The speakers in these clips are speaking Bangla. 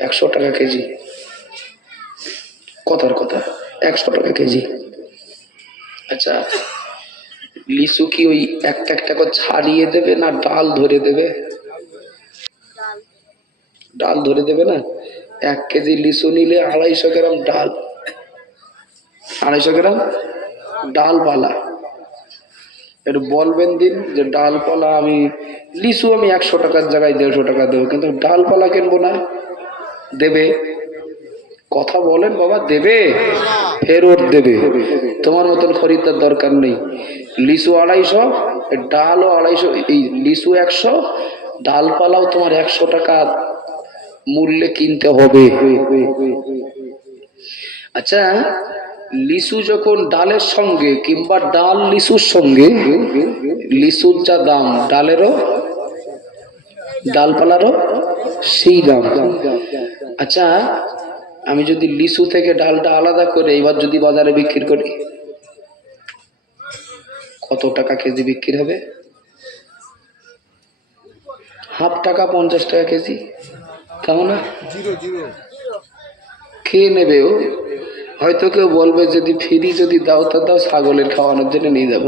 একশো টাকা কেজি। কথার কথা একশো টাকা কেজি। আচ্ছা লিচু কি ওই একটা একটা করে ছাড়িয়ে দেবে না ডাল ধরে দেবে? ডাল। ধরে দেবে না? এক কেজি লিচু নিলে আড়াইশো গ্রাম ডাল। আড়াইশো গ্রাম ডালপালা। একটু বলবেন দিন যে ডালপালা আমি লিচু আমি একশো টাকার জায়গায় দেড়শো টাকা দেবো কিন্তু ডালপালা কিনবো না। দেবে। কথা বলেন বাবা, দেবে। ফেরত দেবে। তোমার মতন খরিদ্দার দরকার নেই। লিচু আড়াইশো, ডালও আড়াইশো, এই লিচু একশো, ডালপালাও তোমার একশো টাকা মূল্যে কিনতে হবে। আচ্ছা লিচু যখন ডালের সঙ্গে কিংবা ডাল লিচুর সঙ্গে, লিচুর যা দাম, ডালেরও, ডালপালারও সেই দাম আচ্ছা আমি যদি লিচু থেকে ডালটা আলাদা করে এবার যদি বাজারে বিক্রি করি কত টাকা কেজি বিক্রি হবে? হাফ টাকা পঞ্চাশ টাকা কেজি তাও না? খেয়ে নেবে ও? হয়তো কেউ বলবে যদি ফ্রি যদি দাও তা দাও ছাগলের খাওয়ানোর জন্য নিয়ে যাব।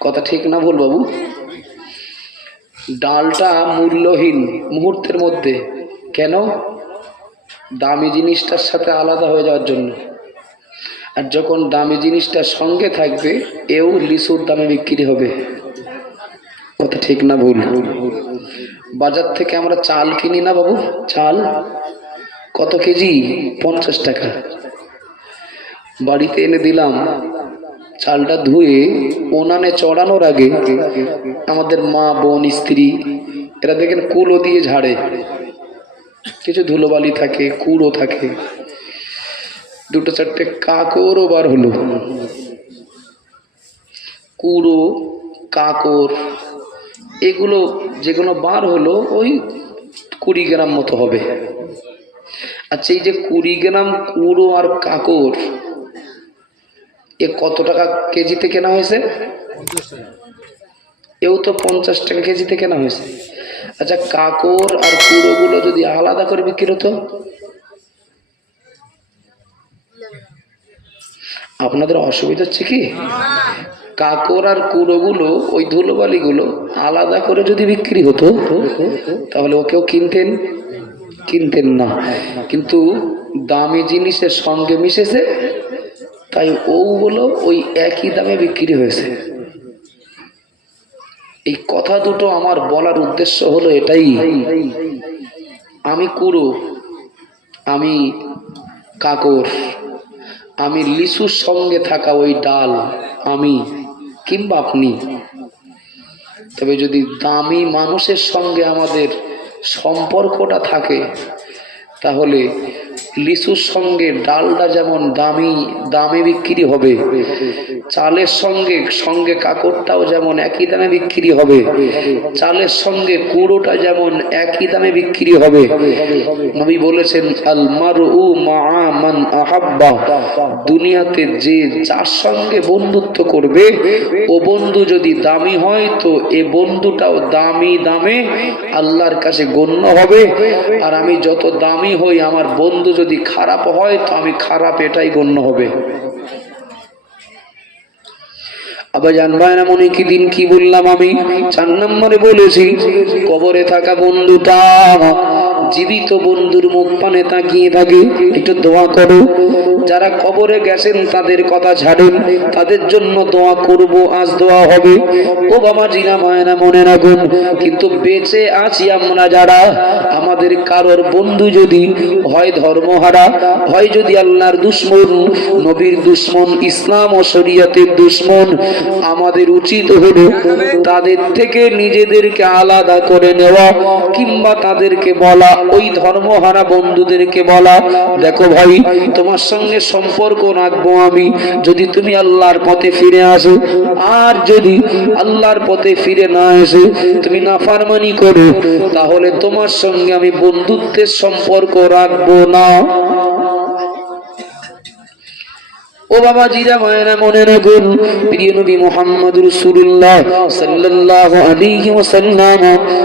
কথা ঠিক না ভুল বাবু? ডালটা মূল্যহীন মুহূর্তের মধ্যে। কেন? দামি জিনিসটার সাথে আলাদা হয়ে যাওয়ার জন্য। আর যখন দামি জিনিসটা সঙ্গে থাকবে, এও লিচুর দামে বিক্রি হবে। কথা ঠিক না ভুল? বাজার থেকে আমরা চাল কিনি না বাবু? চাল কত কেজি? পঞ্চাশ টাকা। বাড়িতে এনে দিলাম চালটা ধুয়ে ওনানে চড়ানোর আগে আমাদের মা, বোন, স্ত্রী, এরা দেখেন কুলো দিয়ে ঝাড়ে। কিছু ধুলোবালি থাকে, কুড়ো থাকে। দুটো চারটে কাকরও বার হলো। কুড়ো, কাকর, এগুলো যেগুলো বার হলো, ওই কুড়ি গ্রাম মতো হবে। আচ্ছা এই যে কুড়ি গ্রাম কুড়ো আর কাকর এ কত টাকা কেজিতে কেনা হয়েছে? এও তো পঞ্চাশ টাকা কেজিতে কেনা হয়েছে। আচ্ছা কাকর আর কুড়োগুলো যদি আলাদা করে বিক্রি হতো? আপনাদের অসুবিধা হচ্ছে কি? কাকর আর কুড়োগুলো, ওই ধুলোবালিগুলো আলাদা করে যদি বিক্রি হতো, তাহলে ওকেও কিনতেন? কিনতেন না। কিন্তু দামি জিনিসের সঙ্গে মিশেছে? তাই ওগুলো ওই একই দামে বিক্রি হয়েছে। এই কথা দুটো আমার বলার উদ্দেশ্য হলো এটাই। আমি কুরু, আমি কাকর, আমি লিচুর সঙ্গে থাকা ওই ডাল, আমি কিংবা আপনি। তবে যদি দামি মানুষের সঙ্গে আমাদের সম্পর্কটা থাকে, তাহলে লিচুর সঙ্গে ডালটা যেমন দামি, দামে বিক্রি হবে, চালের সঙ্গে সঙ্গে কাকড়টাও যেমন একই দামে বিক্রি হবে, চালের সঙ্গে কুড়োটা যেমন একই দামে বিক্রি হবে। নবী বলেছেন মান আহাব্বা দুনিয়াতে যে যার সঙ্গে বন্ধুত্ব করবে, ও বন্ধু যদি দামি হয়, তো এ বন্ধুটাও দামি দামে আল্লাহর কাছে গণ্য হবে। আর আমি যত দামি হই, আমার বন্ধু যদি খারাপ হয়, তো আমি খারাপ এটাই গণ্য হবে। আবার জানবায় না মনে কি দিন কি বললাম আমি? চার নম্বরে বলেছি, কবরে থাকা বন্ধুটা জীবিত বন্ধুর মুখ পানে তাকিয়ে থাকে। একটু দোয়া করো। যারা কবরে গেছেন, তাদের কথা ছাড়েন। তাদের জন্য দোয়া করব, আজ দোয়া হবে। ও বাবা, জিনা মায়না, মনে রাখুন। কিন্তু বেঁচে আছি আমরা যারা, আমাদের কারোর বন্ধু যদি হয় ধর্মহারা, হয় যদি আল্লাহর দুশ্মন, নবীর দুশ্মন, ইসলাম ও শরিয়তের দুশ্মন, আমাদের উচিত হলো তাদের থেকে নিজেদেরকে আলাদা করে নেওয়া, কিংবা তাদেরকে বলা, ওই ধর্মহারা বন্ধুদেরকে বলা, দেখো ভাই, তোমার সঙ্গে সম্পর্ক রাখব আমি। যদি তুমি আল্লাহর পথে ফিরে আসো, আর যদি আল্লাহর পথে ফিরে না এসে, তুমি নাফারমানি করো, তাহলে তোমার সঙ্গে আমি বন্ধুত্বের সম্পর্ক রাখব না। ও ও বাবা জিরা মায়েরা, মনে রাখুন, প্রিয় নবী মোহাম্মদ রসুল্লাহ সাল্লাল্লাহু আলাইহি ওয়াসাল্লাম,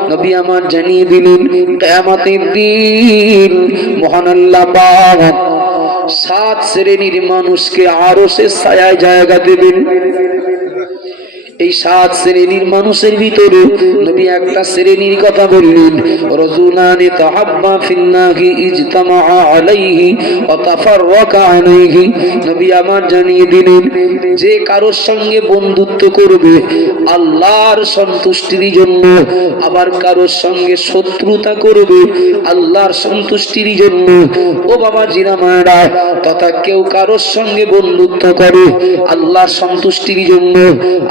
নবী আমার জানিয়ে দিলেন, কিয়ামতের দিন মহান আল্লাহ পাক সাত শ্রেণির মানুষকে আরও সে ছায়ায় জায়গা দেবেন এই সাত শ্রেণির মানুষের ভিতরে নবী একটা শ্রেণির কথা বললেন, রজুলানি তাহাব্বা ফিল্লাহি ইজতামা আলাইহি ওয়া তাফাররাকা আলাইহি। নবী আমার জানিয়ে দিলেন, যে কারোর সঙ্গে বন্ধুত্ব করবে আল্লাহর সন্তুষ্টির জন্য, আবার কারোর সঙ্গে শত্রুতা করবে আল্লাহর সন্তুষ্টির জন্য। ও বাবা জিরা মায়েরা, তথা কেউ কারোর সঙ্গে বন্ধুত্ব করে আল্লাহর সন্তুষ্টির জন্য,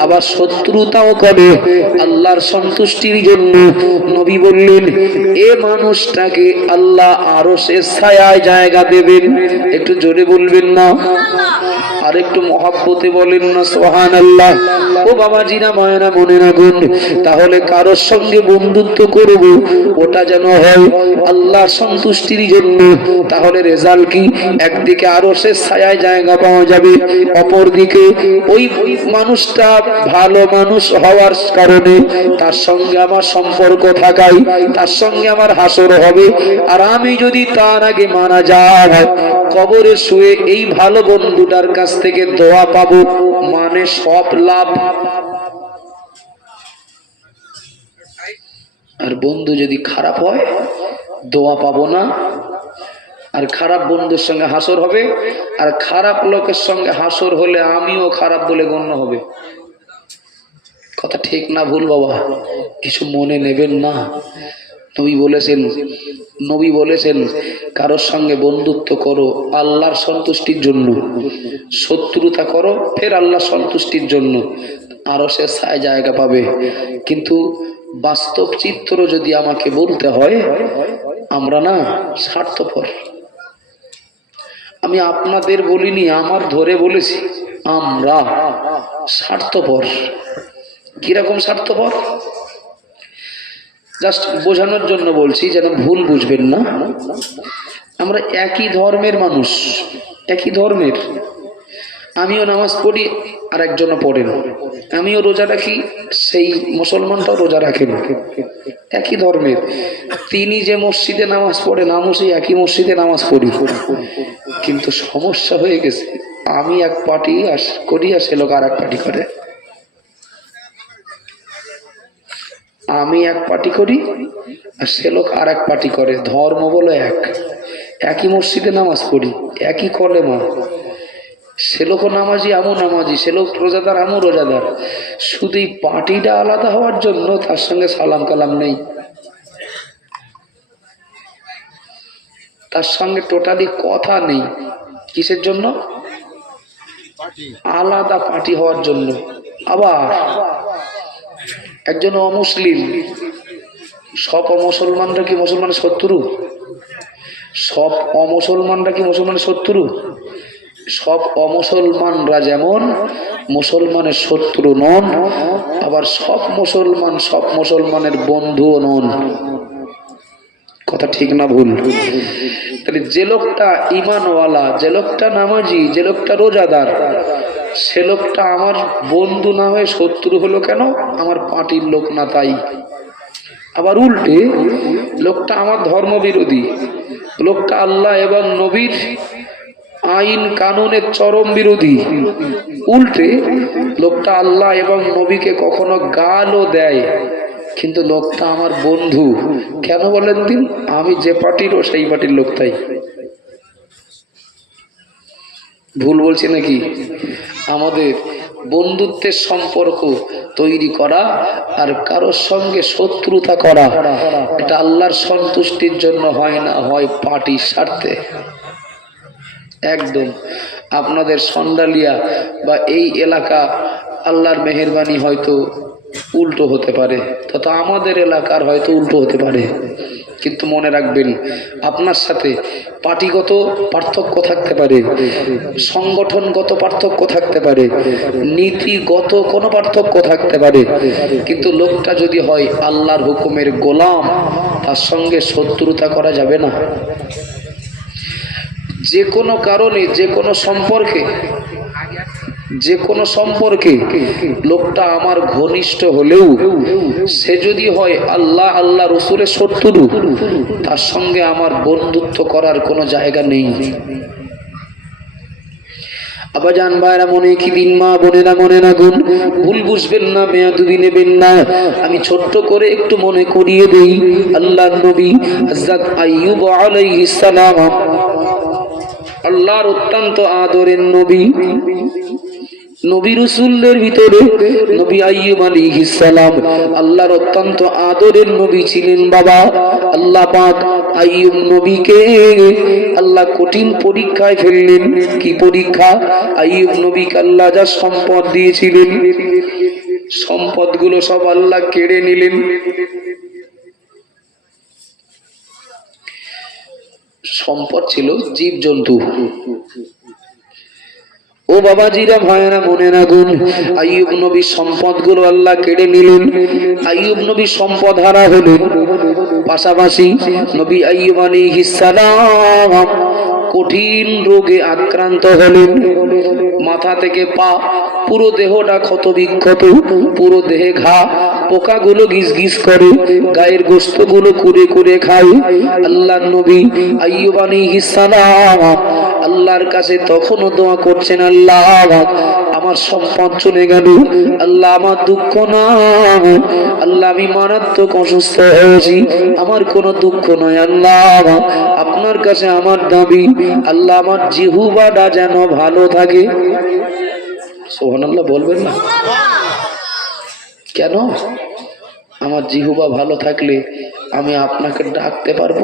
আবার শত্রুতাও করে আল্লাহর সন্তুষ্টির জন্য নবী বললেন, এ মানুষটাকে আল্লাহ আরও সে ছায়ায় জায়গা দেবেন। একটু জোরে বলবেন না? আর একটু মহাব্বতে বলেন না সোহান আল্লাহ ও বাবা জিনা ময়না মনে রাখুন, তাহলে কারোর সঙ্গে বন্ধুত্ব করব, ওটা যেন হয় আল্লাহ সন্তুষ্টির জন্য। তাহলে রেজাল্ট কি? একদিকে আরও সে ছায়ায় জায়গা পাওয়া যাবে, অপরদিকে ওই মানুষটা ভালো মানুষ হওয়ার কারণে তার সঙ্গে আমার সম্পর্ক থাকাই তার সঙ্গে আমার হাসর হবে। আর আমি যদি তার আগে মারা যায় কবরে শুয়ে এই ভালো বন্ধুটার কাছ থেকে দোয়া পাবো মানে সব লাভ। আর বন্ধু যদি খারাপ হয়, দোয়া পাবো না। আর খারাপ বন্ধুর সঙ্গে হাসর হবে, আর খারাপ লোকের সঙ্গে হাসর হলে আমিও খারাপ বলে গণ্য হবে। কথা ঠিক না ভুল বাবা, কিছু মনে নেবেন না। নবী বলেছেন নবী বলেছেন, কারোর সঙ্গে বন্ধুত্ব করো আল্লাহর সন্তুষ্টির জন্য। শত্রুতা করো, ফের আল্লাহ সন্তুষ্টির জন্য। আরও সে ছায় জায়গা পাবে। কিন্তু বাস্তব চিত্র যদি আমাকে বলতে হয়, আমরা না স্বার্থপর। আমি আপনাদের বলিনি, আমার ধরে বলেছি, আমরা স্বার্থপর। কীরকম স্বার্থপর? জাস্ট বোঝানোর জন্য বলছি, যেন ভুল বুঝবেন না। আমরা একই ধর্মের মানুষ, একই ধর্মের। আমিও নামাজ পড়ি আর একজনও পড়েন আমিও রোজা রাখি, সেই মুসলমানটাও রোজা রাখেন একই ধর্মের। তিনি যে মসজিদে নামাজ পড়েন আমিও সেই একই মসজিদে নামাজ পড়ি। কিন্তু সমস্যা হয়ে গেছে। আমি এক পার্টি আস করি আর সে লোক আর এক পার্টি করে। আমি এক পার্টি করি আর সে লোক আর এক পার্টি করে। ধর্ম বলে এক। একই মসজিদে নামাজ পড়ি একই কলেমা। সে লোক নামাজি আমও নামাজি। সে লোক রোজাদার আমও রোজাদার। শুধু এই পার্টিটা আলাদা হওয়ার জন্য তার সঙ্গে সালাম কালাম নেই। তার সঙ্গে টোটালি কথা নেই। কিসের জন্য? আলাদা পার্টি হওয়ার জন্য। আবার একজন অমুসলিম, সব অমুসলমানরা কি মুসলমানের শত্রু? সব অমুসলমানরা কি মুসলমানের শত্রু? সব অমুসলমানরা যেমন মুসলমানের শত্রু নন, আবার সব মুসলমান সব মুসলমানের বন্ধুও নন। কথা ঠিক না ভুল? তাহলে যে লোকটা ইমানওয়ালা যে লোকটা নামাজি, যে লোকটা রোজাদার সে লোকটা আমার বন্ধু না হয়ে শত্রু হলো কেন? আমার পার্টির লোক না তাই। আবার উল্টে, লোকটা আমার ধর্ম বিরোধী লোকটা আল্লাহ এবং নবীর আইন কানুনের চরম বিরোধী। উল্টে, লোকটা আল্লাহ এবং নবীকে কখনো গালও দেয়। কিন্তু লোকটা আমার বন্ধু। কেন বলেন দিন আমি যে পার্টির ও সেই পার্টির লোক তাই। ভুল বলছে নাকি? আমাদের বন্ধুত্বের সম্পর্ক তৈরি করা আর কারোর সঙ্গে শত্রুতা করা, এটা আল্লাহর সন্তুষ্টির জন্য হয় না, হয় পার্টির স্বার্থে। একদম। আপনাদের সন্ডালিয়া বা এই এলাকা আল্লাহর মেহরবানি হয়তো উল্টো হতে পারে, তথা আমাদের এলাকার হয়তো উল্টো হতে পারে। কিন্তু মনে রাখবেন, আপনার সাথে পার্টিগত পার্থক্য থাকতে পারে, সংগঠনগত পার্থক্য থাকতে পারে, নীতিগত কোনো পার্থক্য থাকতে পারে, কিন্তু লোকটা যদি হয় আল্লাহর হুকুমের গোলাম, তার সঙ্গে শত্রুতা করা যাবে না। যে কোনো কারণে, যে কোনো সম্পর্কে যে কোনো সম্পর্কে লোকটা আমার ঘনিষ্ঠ হলেও সে যদি হয় আল্লাহ আল্লাহ রসুলের শত্রু, তার সঙ্গে আমার বন্ধুত্ব করার কোনো জায়গা নেই। আবাজান ভাইরা মনে কি দিন মা বোনেরা মনে না গুণ? ভুল বুঝবেন না মেয়াদুবি নেবেন না। আমি ছোট্ট করে একটু মনে করিয়ে দেই আল্লাহ নবী হযরত আইয়ুব আলাইহিস সালাম, আল্লাহর অত্যন্ত আদরের নবী। নবী রসুলদের ভিতরে নবী আইয়ুব আলাইহিস সালাম, আল্লাহর অত্যন্ত আদরের নবী ছিলেন বাবা। আল্লাহ পাক আইয়ুব নবীকে আল্লাহ কঠিন পরীক্ষায় ফেললেন। কি পরীক্ষা? আইয়ুব নবীকে আল্লাহ যা সম্পদ দিয়েছিলেন, সম্পদগুলো সব আল্লাহ কেড়ে নিলেন। সম্পদ ছিল জীব জন্তু ও বাবাজিরা ভাইয়েরা মনে রাখুন আইয়ুব নবীর সম্পদগুলো আল্লাহ কেড়ে নিলেন। আইয়ুব নবী সম্পদ হারা হলেন। পাশাপাশি নবী আইয়ুব আলী হিসালাম কঠিন রোগে আক্রান্ত হলেন। মাথা থেকে পা, পুরো দেহটা ক্ষত বিক্ষত পুরো দেহে ঘা পোকাগুলো গিজ গিজ করে, গায়ের গোস্তগুলো কুড়ে কুড়ে খায়। আল্লাহ নবী আইয়ুব আলাইহিস আল্লাহর কাছে তখনও দোয়া করছেন, আল্লাহ, আমার সম্পদ চলে গেল। আল্লাহ, আমার দুঃখ নাই। আল্লাহ, আমি মারাত্মক অসুস্থ হয়েছি। আমার কোনো দুঃখ নয় আল্লাহ, আপনার কাছে আমার দাবি। আল্লাহ, আমার জিহুবাটা যেন ভালো থাকে। সোহান আল্লাহ বলবেন না? কেন? আমার জিহুবা ভালো থাকলে আমি আপনাকে ডাকতে পারব?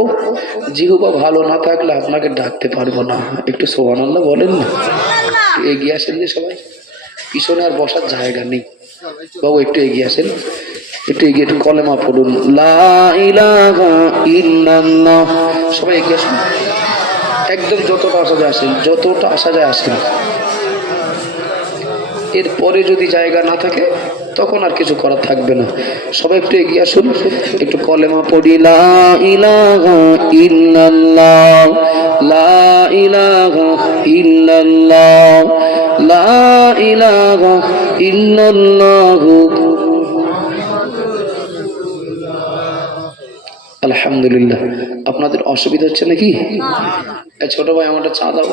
জিহুবা ভালো না থাকলে আপনাকে ডাকতে পারব না। একটু আল্লাহ বলেন না। এগিয়ে আসেন যে সবাই। পিছনে আর বসার জায়গা নেই। বাবু একটু এগিয়ে আসেন। একটু এগিয়ে একটু কলেমা পড়ুন। সবাই এগিয়ে আসুন। একদম যতটা আসা যায় আসেন। যতটা আসা যায় আসেন। এরপরে যদি জায়গা না থাকে তখন আর কিছু করার থাকবে না। সবাই একটু এগিয়ে আসুন, একটু কলেমা পড়ি, লা ইলাহা ইল্লাল্লাহ, লা ইলাহা ইল্লাল্লাহ, লা ইলাহা ইল্লাল্লাহ। আলহামদুলিল্লাহ। আপনাদের অসুবিধা হচ্ছে নাকি? ছোট ভাই আমারটা চা দাও।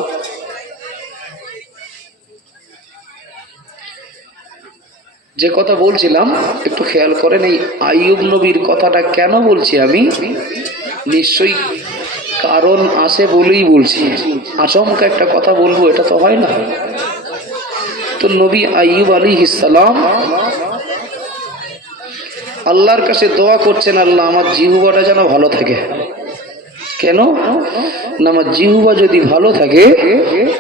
যে কথা বলছিলাম, একটু খেয়াল করেন এই আইয়ুব নবীর কথাটা কেন বলছি আমি? নিশ্চয়ই কারণ আছে বলেই বলছি। আচমকা একটা কথা বলব, এটা তো হয় না। তো নবী আইয়ুব আলী ইসালাম আল্লাহর কাছে দোয়া করছেন, আল্লাহ আমার জিহুবাটা যেন ভালো থাকে। কেন? না, আমার জিহুবা যদি ভালো থাকে,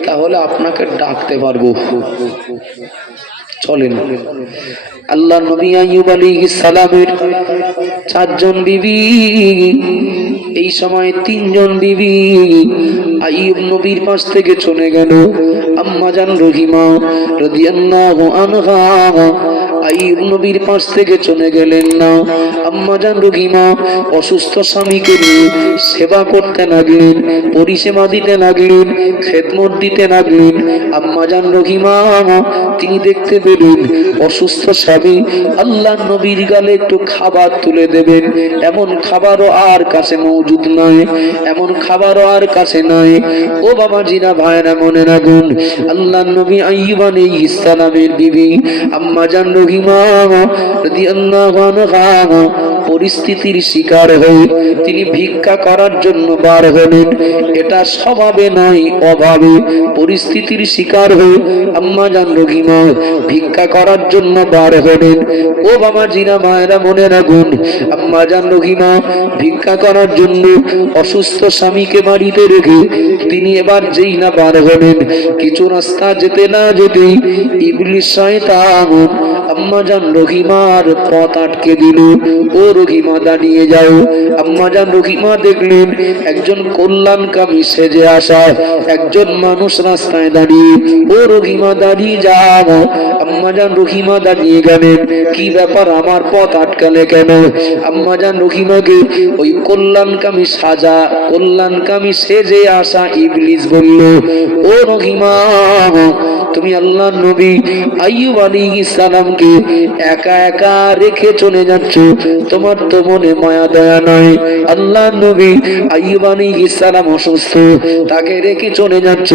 তাহলে আপনাকে ডাকতে পারব। চলেন আল্লাহ নবী আইয়ুব আলাইহিস সালামের চারজন বিবি, এই সময় তিনজন বিবি আইয়ুব নবীর পাশ থেকে চলে গেল। আম্মা জান রহিমা রাদিয়াল্লাহু আনহা, আইয়ুব নবীর পাশ থেকে চলে গেলেন না। আম্মা জান রহিমা অসুস্থ স্বামীকে নিয়ে সেবা করতে লাগলেন, পরিষেবা দিতে লাগলেন, খেদমত দিতে লাগলেন আম্মা জান রহিমা তিনি দেখতে পেলেন অসুস্থ স্বামী, আল্লাহ নবীর গালে একটু খাবার তুলে দেবেন। এমন খাবারও আর কাছে মজুদ নয়, এমন খাবারও আর কাছে নয়। ও বাবা জিনা ভাইরা মনে রাখুন, আল্লাহ নবী আইয়ুব আলাইহিস সালামের বিবি আম্মা জান রহিমা রাদিয়াল্লাহু আনহা পরিস্থিতির শিকার হয়ে তিনি ভিক্ষা করার জন্য বার হলেন। এটা স্বভাবে নাই অভাবে। পরিস্থিতির শিকার হয়ে আম্মা জান রহিমা ভিক্ষা করার জন্য বার হলেন। ও বাবা জিনা মায়েরা মনে রাখুন, আম্মা জান রহিমা ভিক্ষা করার জন্য অসুস্থ স্বামীকে বাড়িতে রেখে তিনি এবার যেই না বার হলেন। কিছু রাস্তা যেতে না যেতেই ইবলিশ শয়তান আম্মা জান রহিমার পথ আটকে দিল। ও রহিমা দাঁড়িয়ে যাও। আম্মা জান রহিমা দেখলেন, একজন কল্যাণকামী সেজে আসা, একজন মানুষ রাস্তায় দাঁড়িয়ে। ও রহিমা দাঁড়িয়ে যাও। আম্মা জান রহিমা দাঁড়িয়ে গেলেন। কি ব্যাপার, আমার পথ আটকালে কেন? আম্মা জান রহিমাকে ওই কল্যাণকামী সাজা, কল্যাণকামী সেজে আসা ইবলিস বলল, ও রহিমা, তুমি আল্লাহ নবী আইয়ুব আলী ইসালামকে একা একা রেখে চলে যাচ্ছ। তোমার তো মনে মায়া, দয়া নয় আল্লাহ নবী আইয়ুব আলী ইসালাম অসুস্থ, তাকে রেখে চলে যাচ্ছ।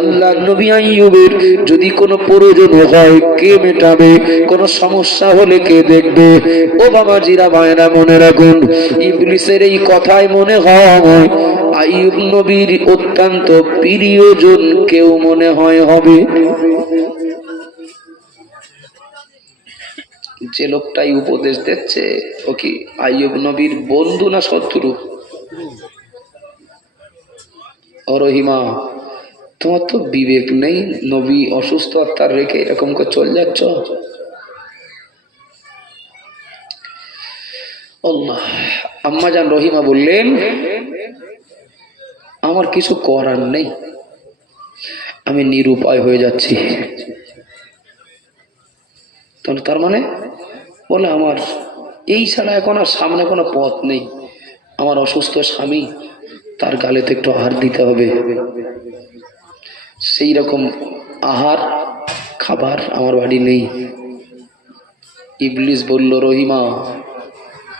আল্লাহ নবী যদি কোনো প্রয়োজন হয়, কে মেটাবে? কোনো সমস্যা হলে কে দেখবে? ও বাবা জিরা ভাইরা মনে রাখুন, ইবলিসের এই কথাই মনে হয়, আইয়ুব নবীর অত্যন্ত প্রিয়জন কেউ মনে হয় হবে। যে লোকটাই উপদেশ দিচ্ছে, ও কি আইয়ুব নবীর বন্ধু না শত্রু? ও রহিমা তোমার তো বিবেক নেই, নবী অসুস্থ আর তার রেখে এরকম করে চল যাচ্ছ? আম্মা জান রহিমা বললেন, আমার কিছু করার নেই। আমি নিরুপায় হয়ে যাচ্ছি। তার মানে? বলে আমার, এই ছাড়া এখন আর সামনে কোনো পথ নেই। আমার অসুস্থ স্বামী, তার গালেতে একটু আহার দিতে হবে। সেই রকম আহার, খাবার আমার বাড়ি নেই। ইবলিস বলল, রহিমা,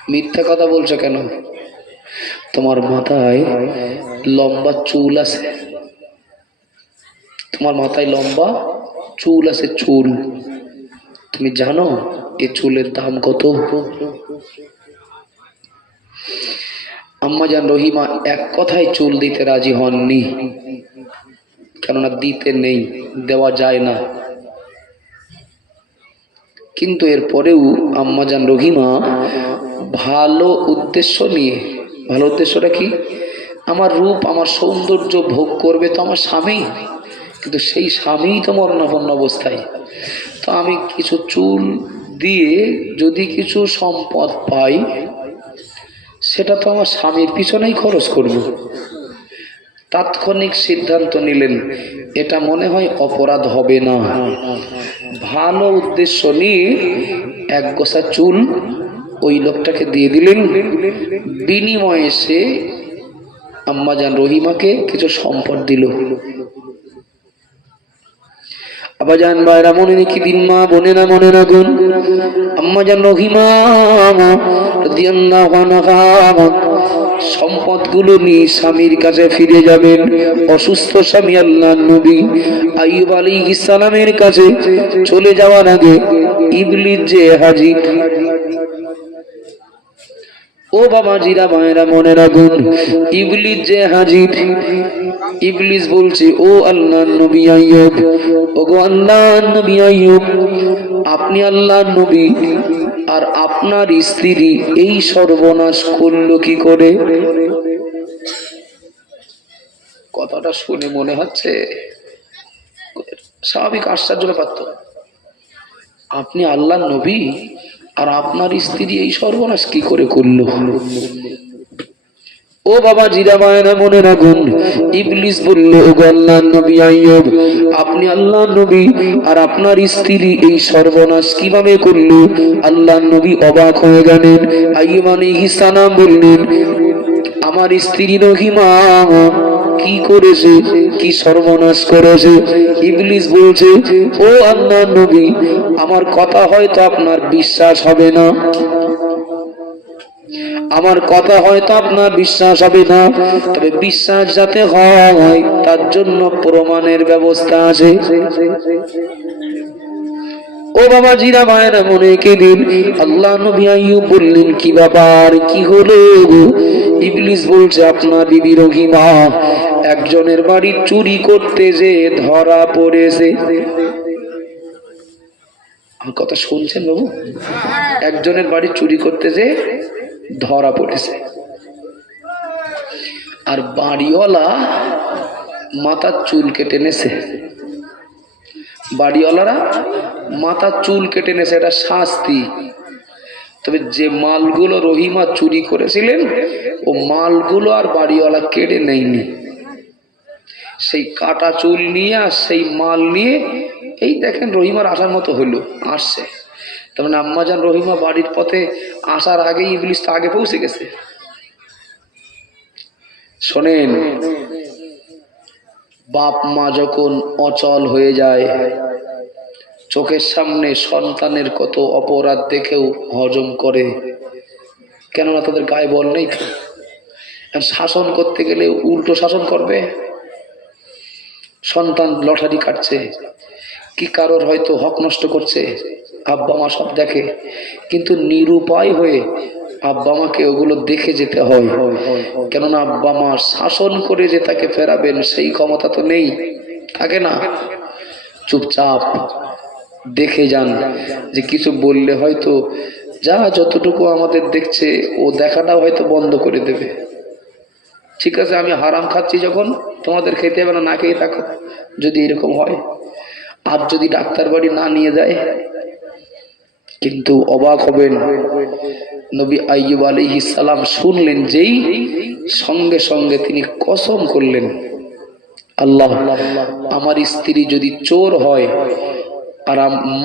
মিথ্যা কথা বলছো কেন? তোমার মাথায় লম্বা চুল আছে। তোমার মাথায় লম্বা চুল আছে চুল। তুমি জানো এ চুলের দাম কত? আম্মা জান রহিমা এক কথায় চুল দিতে রাজি হননি। কেননা দিতে নেই, দেওয়া যায় না। কিন্তু এর পরেও আম্মাজান রহিমা ভালো উদ্দেশ্য নিয়ে, ভালো উদ্দেশ্যটা কি? আমার রূপ, আমার সৌন্দর্য ভোগ করবে তো আমার স্বামী, কিন্তু সেই স্বামী তো মরণাপন্ন অবস্থায়। তো আমি কিছু চুল দিয়ে যদি কিছু সম্পদ পাই, সেটা তো আমার স্বামীর পিছনেই খরচ করব। তাৎক্ষণিক সিদ্ধান্ত নিলেন, এটা মনে হয় অপরাধ হবে না। ভালো উদ্দেশ্য নিয়ে এক গোছা চুল ওই লোকটাকে দিয়ে দিলেন। বিনিময়ে সে আম্মাজান রহিমাকে কিছু সম্পদ দিল। আবাজান বাইরা মনে নাকি দিন মা, বনে না, মনে না গুন আম্মাজান রহিমা সম্পদগুলো নিয়ে স্বামীর কাছে ফিরে যাবেন। অসুস্থ স্বামী আল্লাহ নবী আইব আলী ইসালামের কাছে চলে যাওয়ার আগে ইবলির যে হাজির ও বাবা, জিরা মায়েরা মনে রাখুন, ইবলিস যে হাজির, ইবলিস বলছে, ও আল্লাহ নবী আইয়ুব ও গো আল্লাহ নবী আইয়ুব, আপনি আল্লাহ নবী, আর আপনার স্ত্রী এই সর্বনাশ করল কি করে? কথাটা শুনে মনে হচ্ছে, স্বাভাবিক আশ্চর্য ব্যাপার তো। আপনি আল্লাহ নবী? আর আপনার স্ত্রী এই সর্বনাশ কি করে করল? ও বাবা জিরা মায়না মনে রাখুন, ইবলিস বলল ও আল্লাহ নবী আইয়ুব, আপনি আল্লাহ নবী আর আপনার স্ত্রী এই সর্বনাশ কীভাবে করল? আল্লাহ নবী অবাক হয়ে গেলেন। আইয়ুব সালাম বললেন, আমার স্ত্রী রহিমা কি করেছে? কি সর্বনাশ করেছে? ইবলিস বলছে, ও আল্লাহ নবী, আমার কথা হয়তো আপনার বিশ্বাস হবে না। আমার কথা হয়তো আপনার বিশ্বাস হবে না। তবে বিশ্বাস যাতে হয়, তার জন্য প্রমাণের ব্যবস্থা আছে। ও বাবা জিরা মায়েরা মনে কে দিন আল্লাহ নবী বললেন, কি ব্যাপার? কি হলো ইবলিস বলছে, আপনার বিবি রহিমা, একজনের বাড়ি চুরি করতে যে ধরা পড়েছে। আমার কথা শুনছেন বাবু? একজনের বাড়ি চুরি করতে যে ধরা পড়েছে। আর বাড়িওয়ালা মাথার চুল কেটে নেছে। বাড়িওয়ালারা মাথার চুল কেটে নেছে, এটা শাস্তি। তবে যে মালগুলো রহিমা চুরি করেছিলেন, ও মালগুলো আর বাড়িওয়ালা কেটে নেয়নি। সেই কাটা চুল নিয়ে আর সেই মাল নিয়ে, এই দেখেন রহিমার আসার মতো হলো, আসছে। তার মানে আম্মাজান রহিমা বাড়ির পথে আসার আগেই ইবলিশ তো আগে পৌঁছে গেছে। শোনেন বাপ মা যখন অচল হয়ে যায়, চোখের সামনে সন্তানের কত অপরাধ দেখেও হজম করে। কেননা তাদের গায়ে বল নেই শাসন করতে গেলে উল্টো শাসন করবে? সন্তান লটারি কাটছে, কি কারোর হয়তো হক নষ্ট করছে? আব্বা মা সব দেখে, কিন্তু নিরুপায় হয়ে আব্বা মাকে ওগুলো দেখে যেতে হয়। কেননা আব্বা মা শাসন করে যে তাকে ফেরাবেন, সেই ক্ষমতা তো নেই। থাকে না? চুপচাপ দেখে যান যে কিছু বললে হয়তো যা যতটুকু আমাদের দেখছে, ও দেখাটা হয়তো বন্ধ করে দেবে। ঠিক আছে, আমি হারাম খাচ্ছি যখন, তোমাদের খেতে হবে না না খেয়ে থাকো। যদি এরকম হয়, আর যদি ডাক্তার বাড়ি না নিয়ে যায় কিন্তু অবাক হবেন। নবী আইয়ুব আলাইহিস সালাম শুনলেন যেই, সঙ্গে সঙ্গে তিনি কসম করলেন, আল্লাহ, আমার স্ত্রী যদি চোর হয় আর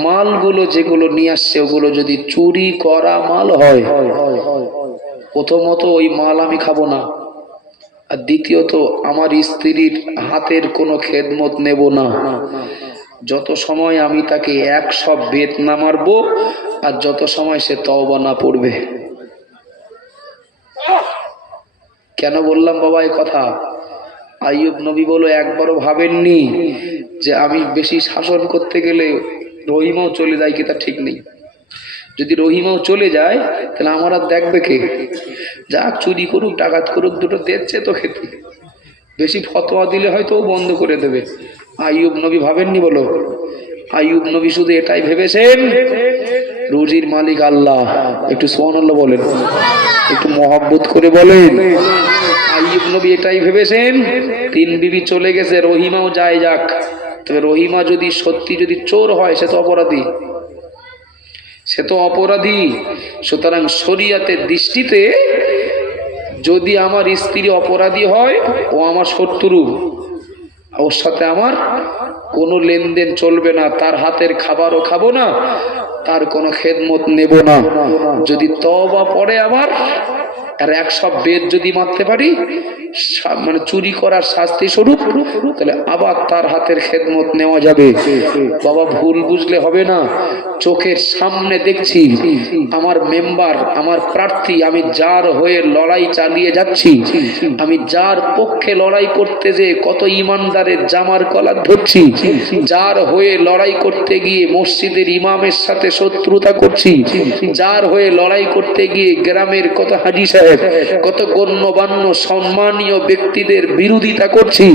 মালগুলো যেগুলো নিয়ে আসছে ওগুলো যদি চুরি করা মাল হয়, প্রথমত ওই মাল আমি খাব না। আর দ্বিতীয়ত, আমার স্ত্রীর হাতের কোনো খেদমত নেব না। যত সময় আমি তাকে এক সব বেত না মারবো, আর যত সময় সে তওবা না পড়বে। কেন বললাম বাবা এই কথা? আইয়ুব নবী বলো, একবারও ভাবেননি যে আমি বেশি শাসন করতে গেলে রহিমাও চলে যায় কি তা ঠিক নেই। যদি রহিমাও চলে যায়, তাহলে আমার আর দেখবে কে? যাক চুরি করুক, ডাকাত করুক, দুটো দেখছে তো খেতে। বেশি ফতোয়া দিলে হয়তো বন্ধ করে দেবে। আইয়ুব নবী ভাবেননি বলো? আইয়ুব নবী শুধু এটাই ভেবেছেন? রুজির মালিক আল্লাহ। একটু সোহান আল্লাহ বলেন। একটু মহাব্বত করে বলেন। আইয়ুব নবী এটাই ভেবেছেন? তিন বিবি চলে গেছে, রহিমাও যায় যাক। তবে রহিমা যদি সত্যি যদি চোর হয়, সে তো অপরাধী। সে তো অপরাধী। সুতরাং শরিয়াতের দৃষ্টিতে যদি আমার স্ত্রী অপরাধী হয়, ও আমার শত্রু ওর সাথে আমার কোনো লেনদেন চলবে না, তার হাতের খাবারও খাব না, তার কোনো খেদমত নেব না। যদি তবা পড়ে আমার আর এক সব বেদ যদি মারতে পারি মানে চুরি করার শাস্তি স্বরূপ, তাহলে আবার তার হাতের খেদমত নেওয়া যাবে। বাবা, ভুল বুঝলে হবে না। চোখের সামনে দেখছি, আমার মেম্বার, আমার প্রার্থী, আমি যার হয়ে লড়াই চালিয়ে যাচ্ছি, আমি যার পক্ষে লড়াই করতে যে কত ইমানদারের জামার কলার ধরছি, যার হয়ে লড়াই করতে গিয়ে মসজিদের ইমামের সাথে শত্রুতা করছি, যার হয়ে লড়াই করতে গিয়ে গ্রামের কত হাজি সাহেব, কত গণ্যমান্য সম্মানীয় ব্যক্তিদের বিরোধিতা করছি।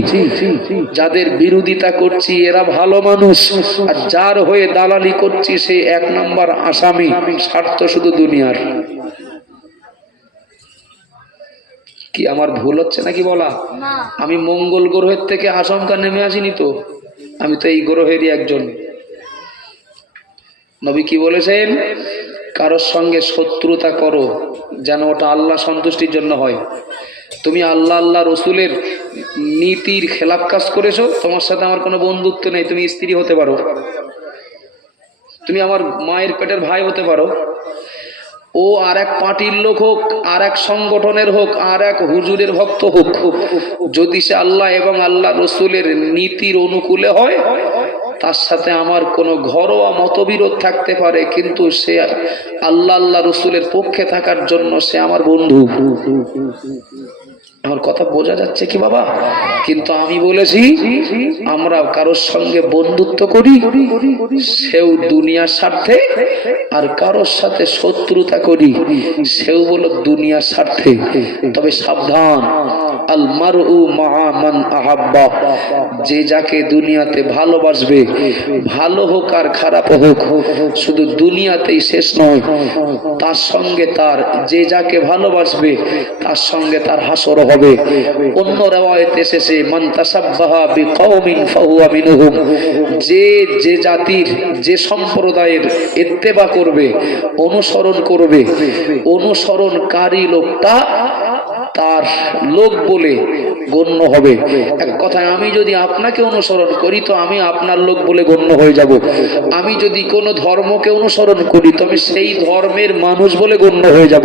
যাদের বিরোধিতা করছি এরা ভালো মানুষ। আর যার হয়ে দালালি করছি সে এক নম্বর আসামি। স্বার্থ শুধু দুনিয়ার। কি আমার ভুল হচ্ছে নাকি বলা? আমি মঙ্গল গ্রহের থেকে আশঙ্কা নেমে আসিনি তো? আমি তো এই গ্রহেরই একজন। নবী কি বলেছেন? কারোর সঙ্গে শত্রুতা করো যেন ওটা আল্লাহ সন্তুষ্টির জন্য হয়। তুমি আল্লাহ আল্লাহ রসুলের নীতির খেলাপ কাজ করেছ, তোমার সাথে আমার কোনো বন্ধুত্ব নেই, তুমি স্ত্রী হতে পারো। তুমি আমার মায়ের পেটের ভাই হতে পারো। ও আর এক পার্টির লোক হোক, আর এক সংগঠনের হোক, আর এক হুজুরের ভক্ত হোক, যদি সে আল্লাহ এবং আল্লাহ রসুলের নীতির অনুকূলে হয়, তার সাথে আমার কোনো ঘরোয়া মতবিরোধ থাকতে পারে, কিন্তু সে আল্লাহ আল্লাহ রসুলের পক্ষে থাকার জন্য সে আমার বন্ধু। আমার কথা বোঝা যাচ্ছে কি বাবা? কিন্তু আমি বলেছি, আমরা কারোর সঙ্গে বন্ধুত্ব করি, সেও দুনিয়ার স্বার্থে, আর কারোর সাথে শত্রুতা করি, সেও বলো দুনিয়ার স্বার্থে। তবে সাবধান আল মারউ মাআ মান আহাব্বা। যে যাকে দুনিয়াতে ভালোবাসবে, ভালো হোক আর খারাপ হোক, শুধু দুনিয়াতেই শেষ নয়, তার সঙ্গে তার যে যাকে ভালোবাসবে, তার সঙ্গে তার হাসর হবে। অন্য রেওয়ায়ত এসেছে, মান যে যে জাতির, যে সম্প্রদায়ের ইত্তেবা করবে, অনুসরণ করবে, অনুসরণকারী লোকটা তার লোক বলে গণ্য হবে। এক কথায় আমি যদি আপনাকে অনুসরণ করি, তো আমি আপনার লোক বলে গণ্য হয়ে যাব। আমি যদি কোনো ধর্মকে অনুসরণ করি তবে সেই ধর্মের মানুষ বলে গণ্য হয়ে যাব।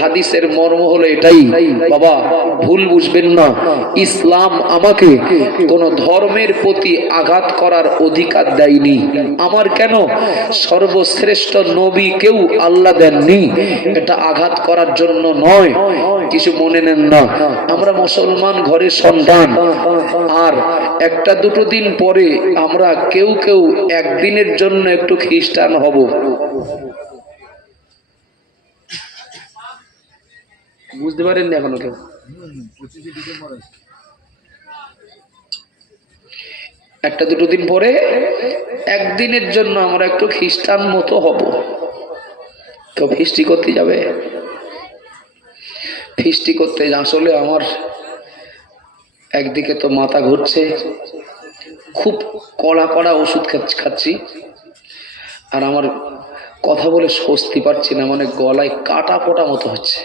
হাদিসের মর্ম হলো এটাই, বাবা, ভুল বুঝবেন না। ইসলাম আমাকে কোন ধর্মের প্রতি আঘাত করার অধিকার দেয়নি। আমার কেন? সর্বশ্রেষ্ঠ নবী কেউ আল্লাহ দেননি। এটা আঘাত করার জন্য নয়। কিছু মনে নেন না। আমরা মুসলমান ঘরের সন্তান। আর একটা দুটো দিন পরে আমরা কেউ কেউ একদিনের জন্য একটু খ্রিস্টান হব। বুঝতে পারেন না এখনও কেউ? একটা দুটো দিন পরে একদিনের জন্য আমরা একটু খ্রিস্টান মতো হব। তো ফিস্টি করতে যাবে। ফিস্টি করতে আসলে আমার একদিকে তো মাথা ঘুরছে, খুব কড়া কড়া ওষুধ খাচ্ছি আর আমার কথা বলে স্বস্তি পাচ্ছি না মানে গলায় কাটা পোটা মতো হচ্ছে।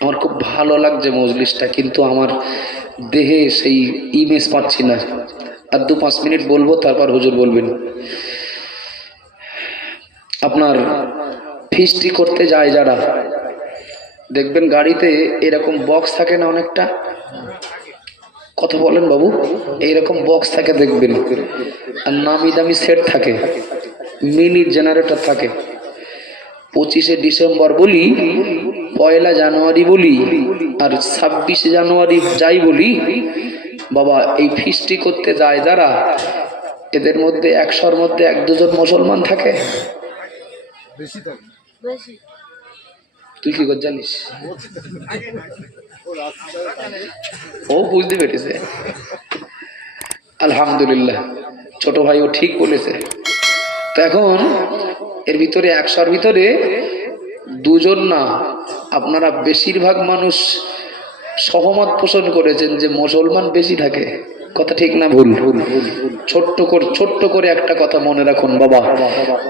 আমার খুব ভালো লাগছে মজলিসটা, কিন্তু আমার দেহে সেই ইমেজ পাচ্ছি না। আর দু পাঁচ মিনিট বলব, তারপর হুজুর বলবেন। আপনার ফিস্টি করতে যায় যারা দেখবেন গাড়িতে এরকম বক্স থাকে না অনেকটা? কথা বলেন বাবু। এইরকম বক্স থাকে দেখবেন। আর নামি দামি সেট থাকে। মিনি জেনারেটর থাকে। পঁচিশে ডিসেম্বর বলি পয়লা জানুয়ারি বলি আর ছাব্বিশে জানুয়ারি যাই বলি বাবা এই ফিস্টি করতে যায় যারা এদের মধ্যে একশোর মধ্যে এক দুজন মুসলমান থাকে। বেশি থাকে। বেশি। তুই কি করে জানিস? ও বুঝতে পেরেছে। আলহামদুলিল্লাহ। ছোট ভাই ও ঠিক বলেছে। তো এখন এর ভিতরে একশোর ভিতরে দুজন না, আপনারা বেশিরভাগ মানুষ সহমত পোষণ করেছেন যে মুসলমান বেশি থাকে। কথা ঠিক না? ভুল ছোট্ট করে ছোট্ট করে একটা কথা মনে রাখুন বাবা।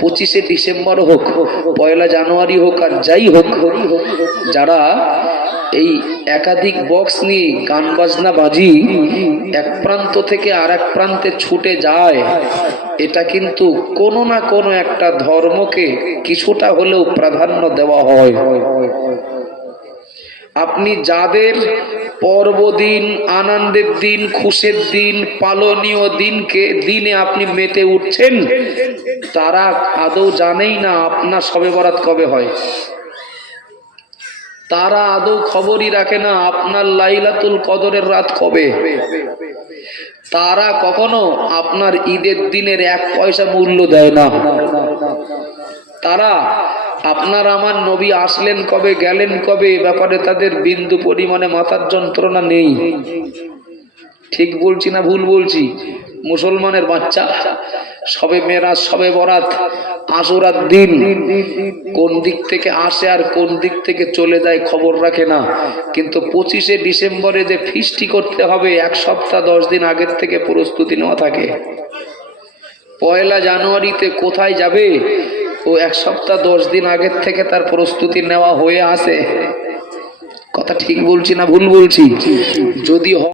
পঁচিশে ডিসেম্বর হোক, পয়লা জানুয়ারি হোক আর যাই হোক, যারা এই একাধিক বক্স নিয়ে গান বাজনা বাজি এক প্রান্ত থেকে আর এক প্রান্তে ছুটে যায়, এটা কিন্তু কোনো না কোনো একটা ধর্মকে কিছুটা হলেও প্রাধান্য দেওয়া হয়। আপনি যাদের পর্বদিন, আনন্দের দিন, খুশের দিন, পালনীয় দিনকে দিনে আপনি মেতে উঠছেন, তারা আদৌ জানেই না আপনার সবে বরাত কবে হয়। তারা আদৌ খবরই রাখে না আপনার লাইলাতুল কদরের রাত কবে। তারা কখনো আপনার ঈদের দিনের এক পয়সা মূল্য দেয় না। তারা আপনার আমার নবী আসলেন কবে, গেলেন কবে ব্যাপারে তাদের বিন্দু পরিমাণে মাথার যন্ত্রণা নেই। ঠিক বলছি না ভুল বলছি? মুসলমানের বাচ্চা, সবে মেরাজ, সবে বরাত, আশুরার দিন, কোন দিক থেকে আসে আর কোন দিক থেকে চলে যায় খবর রাখে না। কিন্তু পঁচিশে ডিসেম্বরে যে ফিস্টি করতে হবে, এক সপ্তাহ দশ দিন আগের থেকে প্রস্তুতি নেওয়া থাকে। পয়লা জানুয়ারিতে কোথায় যাবে? ও এক সপ্তাহ দশ দিন আগের থেকে তার প্রস্তুতি নেওয়া হয়ে আসে কথা ঠিক বলছি না ভুল বলছি? যদি